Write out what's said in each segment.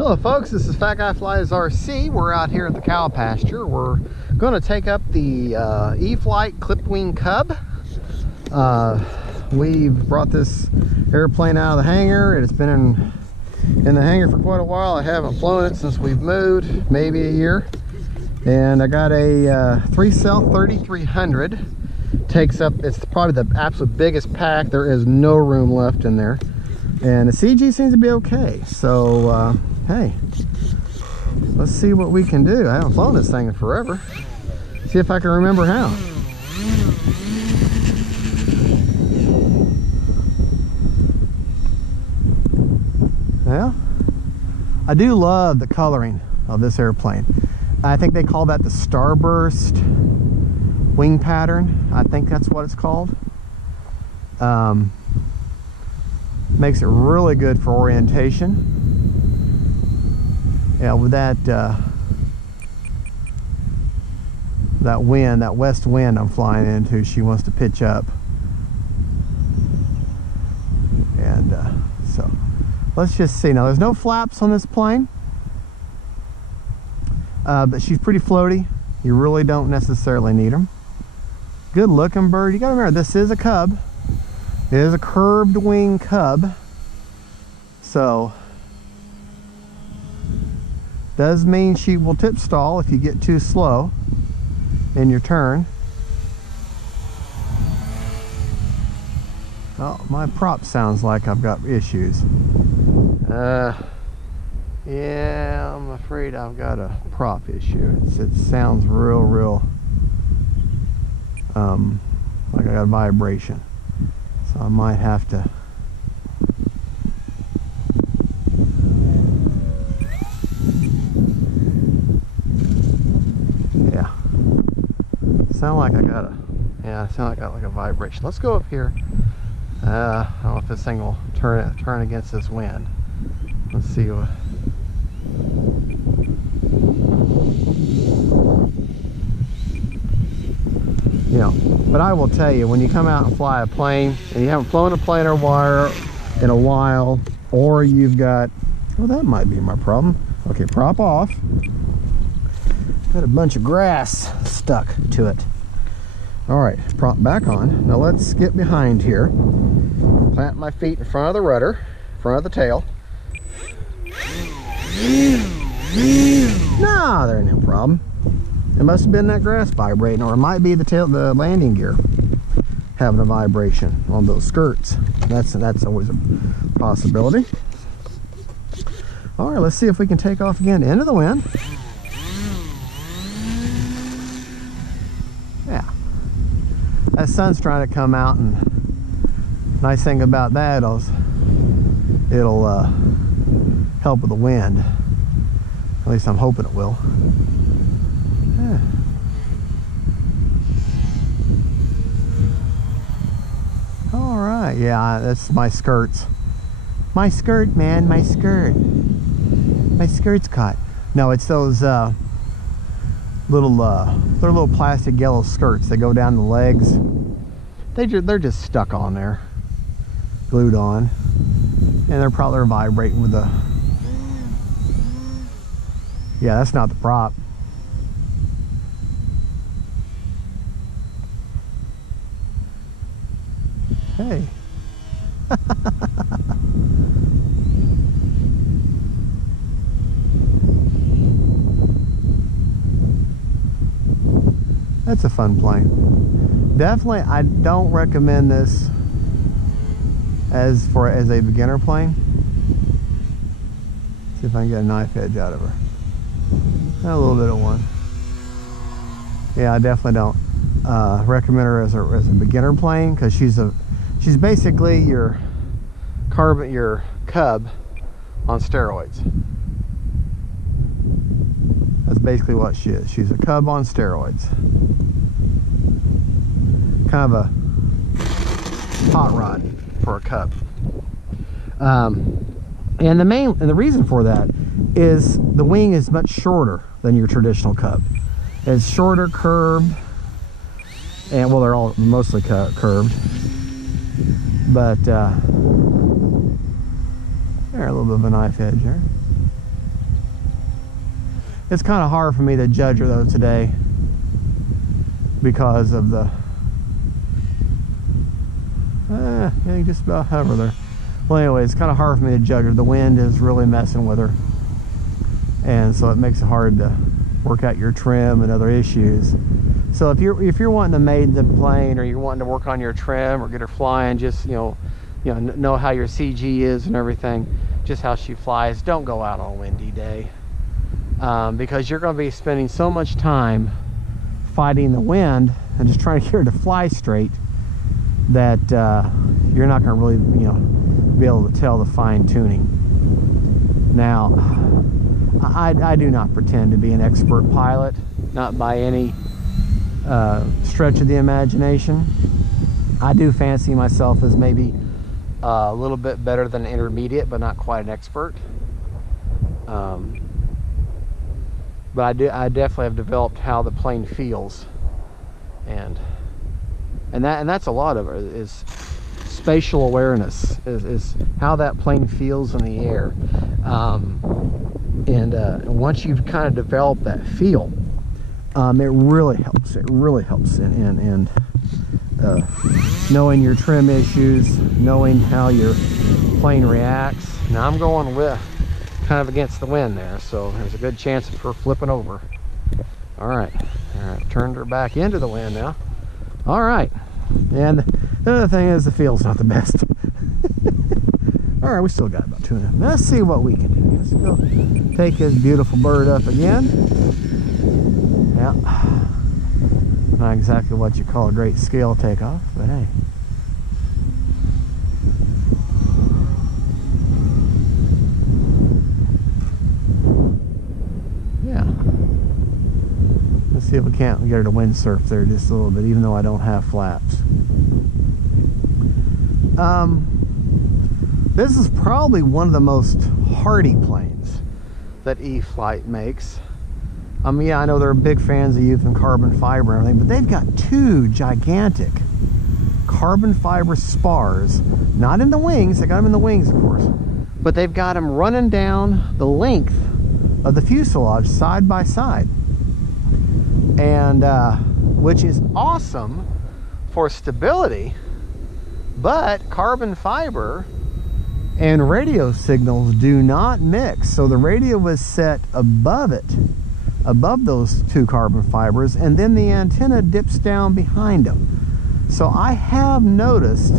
Hello folks, this is Fat Guy Flies RC. We're out here at the cow pasture. We're going to take up the Eflite clipped wing cub. We've brought this airplane out of the hangar. It's been in the hangar for quite a while. I haven't flown it since we've moved, maybe a year. And I got a 3-cell 3300. Takes up, it's probably the absolute biggest pack. There is no room left in there. And the CG seems to be okay. So, hey, let's see what we can do. I haven't flown this thing in forever. See if I can remember how. Well, I do love the coloring of this airplane. I think they call that the starburst wing pattern. I think that's what it's called. Makes it really good for orientation. Yeah, with that that wind, that west wind I'm flying into, she wants to pitch up. And so let's just see. Now there's no flaps on this plane, but she's pretty floaty. You really don't necessarily need them. Good looking bird. You gotta remember, this is a cub. It is a curved wing cub, so does mean she will tip stall if you get too slow in your turn. Oh, my prop sounds like I've got issues. Yeah, I'm afraid I've got a prop issue. It sounds real like I got a vibration. So I might have to sound like I got like a vibration. Let's go up here. I don't know if this thing will turn against this wind. Let's see what. You know, but I will tell you, when you come out and fly a plane and you haven't flown a plane or wire in a while, or you've got, well, that might be my problem. Okay, prop off. Got a bunch of grass stuck to it. All right, prop back on. Now let's get behind here. Plant my feet in front of the rudder, front of the tail. No, there ain't no problem. It must have been that grass vibrating, or it might be the landing gear having a vibration on those skirts. That's always a possibility. All right, let's see if we can take off again into the wind. Yeah, that sun's trying to come out, and nice thing about that is it'll help with the wind. At least I'm hoping it will. Yeah. All right, yeah, that's my skirts. My skirt, man, my skirt. My skirt's caught. No, it's those they're little plastic yellow skirts that go down the legs. They're just stuck on there, glued on, and they're probably vibrating with the. Yeah, that's not the prop. Hey. That's a fun plane. Definitely, I don't recommend this as a beginner plane. See if I can get a knife edge out of her. A little bit of one. Yeah, I definitely don't recommend her as a beginner plane, because she's basically your cub on steroids. That's basically what she is. She's a cub on steroids. Kind of a hot rod for a cub. And the reason for that is the wing is much shorter than your traditional cub. It's shorter, curved, and well, they're all mostly curved. But there, a little bit of a knife edge there. It's kind of hard for me to judge her though today because of the yeah, you just about hover there. Well, anyway, it's kind of hard for me to judge her. The wind is really messing with her, and so it makes it hard to work out your trim and other issues. So if you're wanting to mate the plane, or you're wanting to work on your trim or get her flying, just know how your CG is and everything, just how she flies, don't go out on a windy day, because you're going to be spending so much time fighting the wind and just trying to get her to fly straight that you're not going to really be able to tell the fine tuning. Now, I do not pretend to be an expert pilot, not by any stretch of the imagination. I do fancy myself as maybe a little bit better than an intermediate, but not quite an expert. But I definitely have developed how the plane feels, and that's a lot of it is spatial awareness, is how that plane feels in the air. And once you've kind of developed that feel, it really helps. It really helps in knowing your trim issues, knowing how your plane reacts. Now I'm going with kind of against the wind there, so there's a good chance of her flipping over. All right, turned her back into the wind now. All right, and the other thing is the feel's not the best. All right, we still got about 2.5 minutes. Let's see what we can do. Let's go take this beautiful bird up again. Yeah, not exactly what you call a great scale takeoff, but hey. Yeah. Let's see if we can't get her to windsurf there just a little bit, even though I don't have flaps. This is probably one of the most hardy planes that Eflite makes. Yeah, I know they're big fans of using carbon fiber and everything, but they've got 2 gigantic carbon fiber spars, not in the wings. They got them in the wings, of course, but they've got them running down the length of the fuselage side by side, and which is awesome for stability. But carbon fiber and radio signals do not mix, so the radio was set above it, above those 2 carbon fibers, and then the antenna dips down behind them. So I have noticed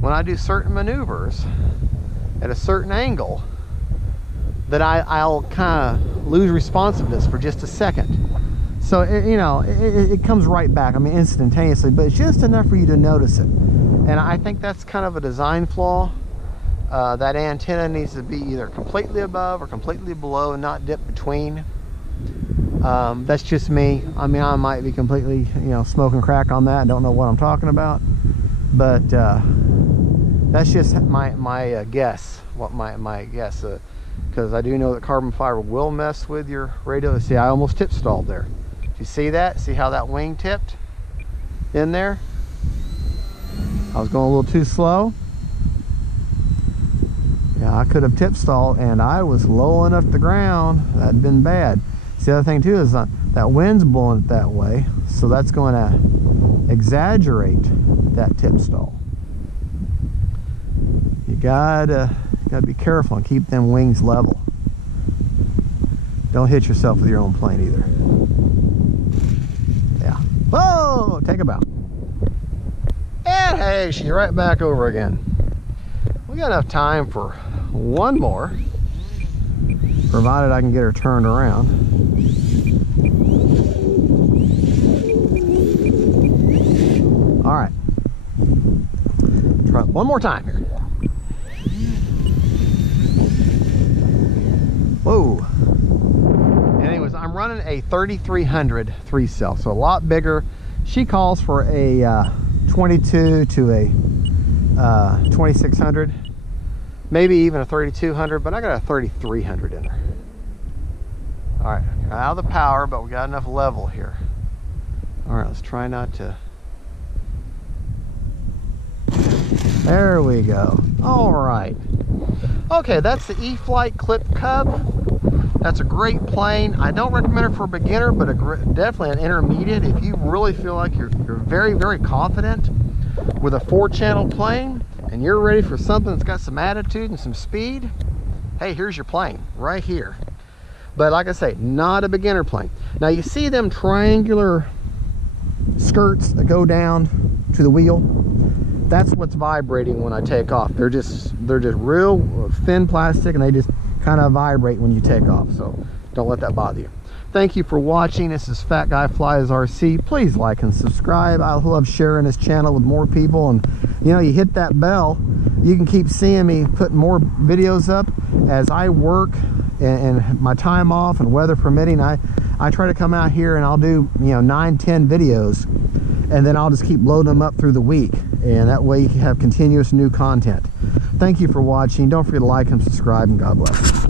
when I do certain maneuvers at a certain angle that I'll kind of lose responsiveness for just a second. So it comes right back, I mean, instantaneously, but it's just enough for you to notice it. And I think that's kind of a design flaw. That antenna needs to be either completely above or completely below and not dip between. That's just me. I mean, I might be completely, smoking crack on that. I don't know what I'm talking about, but that's just my guess. What my guess, because I do know that carbon fiber will mess with your radio. See, I almost tip stalled there. Do you see that? See how that wing tipped in there? I was going a little too slow. Yeah, I could have tip stalled, and I was low enough to the ground. That'd been bad. See, the other thing too is that wind's blowing it that way, so that's going to exaggerate that tip stall. You gotta be careful and keep them wings level. Don't hit yourself with your own plane either. Yeah. Whoa! Take a bow. And hey, she's right back over again. We got enough time for one more, provided I can get her turned around. All right, try one more time here. Whoa. Anyways, I'm running a 3300 3-cell, so a lot bigger. She calls for a 22 to a 2600, maybe even a 3200, but I got a 3300 in her. All right, out of the power, but we got enough level here. All right, let's try not to. There we go. All right. Okay, that's the Eflite Clip Cub. That's a great plane. I don't recommend it for a beginner, but definitely an intermediate. If you really feel like you're very, very confident with a 4-channel plane and you're ready for something that's got some attitude and some speed, hey, here's your plane right here. But like I say, not a beginner plane. Now you see them triangular skirts that go down to the wheel? That's what's vibrating when I take off. They're just real thin plastic, and they just kind of vibrate when you take off. So don't let that bother you. Thank you for watching. This is Fat Guy Flies RC. Please like and subscribe. I love sharing this channel with more people, and you know, you hit that bell, you can keep seeing me put more videos up as I work and my time off and weather permitting. I try to come out here and I'll do, you know, 9-10 videos, and then I'll just keep loading them up through the week, and that way you can have continuous new content. Thank you for watching. Don't forget to like and subscribe, and God bless.